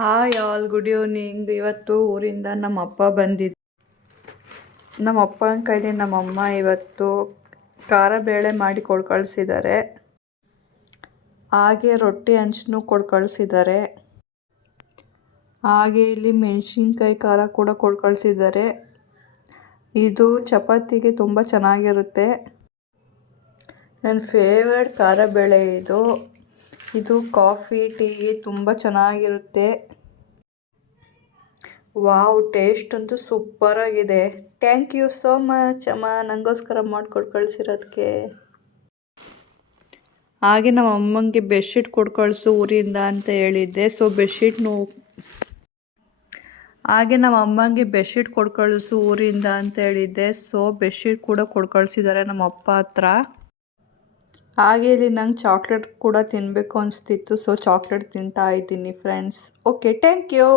Hi all, good evening. ಇವತ್ತು ಊರಿಂದ ನಮ್ಮ ಅಪ್ಪ ಬಂದಿದ್ದು. ನಮ್ಮ ಅಪ್ಪನ ಕೈಲಿ ನಮ್ಮಮ್ಮ ಇವತ್ತು ಖಾರ ಬೇಳೆ ಮಾಡಿ ಕೊಟ್ಟು ಕಳಿಸಿದ್ದಾರೆ. ಹಾಗೆ ರೊಟ್ಟಿ ಹಂಚನ್ನು ಕೊಟ್ಟು ಕಳಿಸಿದ್ದಾರೆ. ಹಾಗೆ ಇಲ್ಲಿ ಮೆಣಸಿನ್ಕಾಯಿ ಖಾರ ಕೂಡ ಕೊಟ್ಟು ಕಳಿಸಿದ್ದಾರೆ. ಇದು ಚಪಾತಿಗೆ ತುಂಬ ಚೆನ್ನಾಗಿರುತ್ತೆ. ನನ್ನ ಫೇವ್ರೆಟ್ ಖಾರ ಬೇಳೆ ಇದು. ಇದು ಕಾಫಿ ಟೀಗೆ ತುಂಬ ಚೆನ್ನಾಗಿರುತ್ತೆ. ವಾವ್, ಟೇಸ್ಟ್ ಅಂತೂ ಸೂಪರಾಗಿದೆ. ಥ್ಯಾಂಕ್ ಯು ಸೋ ಮಚ್ ಅಮ್ಮ, ನನಗೋಸ್ಕರ ಮಾಡಿಕೊಟ್ಟು ಕಳಿಸಿರೋದಕ್ಕೆ. ಹಾಗೆ ನಮ್ಮ ಅಮ್ಮಂಗೆ ಬೆಡ್ಶೀಟ್ ಕೊಟ್ಟು ಕಳಿಸು ಊರಿಂದ ಅಂತ ಹೇಳಿದ್ದೆ. ಸೊ ಬೆಡ್ಶೀಟ್ ಕೂಡ ಕೊಟ್ಟು ಕಳಿಸಿದ್ದಾರೆ ನಮ್ಮ ಅಪ್ಪ ಹತ್ರ. ಹಾಗೆ ಇಲ್ಲಿ ನಂಗೆ ಚಾಕ್ಲೇಟ್ ಕೂಡ ತಿನ್ನಬೇಕು ಅನಿಸ್ತಿತ್ತು. ಸೊ ಚಾಕ್ಲೇಟ್ ತಿಂತಾ ಇದ್ದೀನಿ ಫ್ರೆಂಡ್ಸ್. Okay, thank you.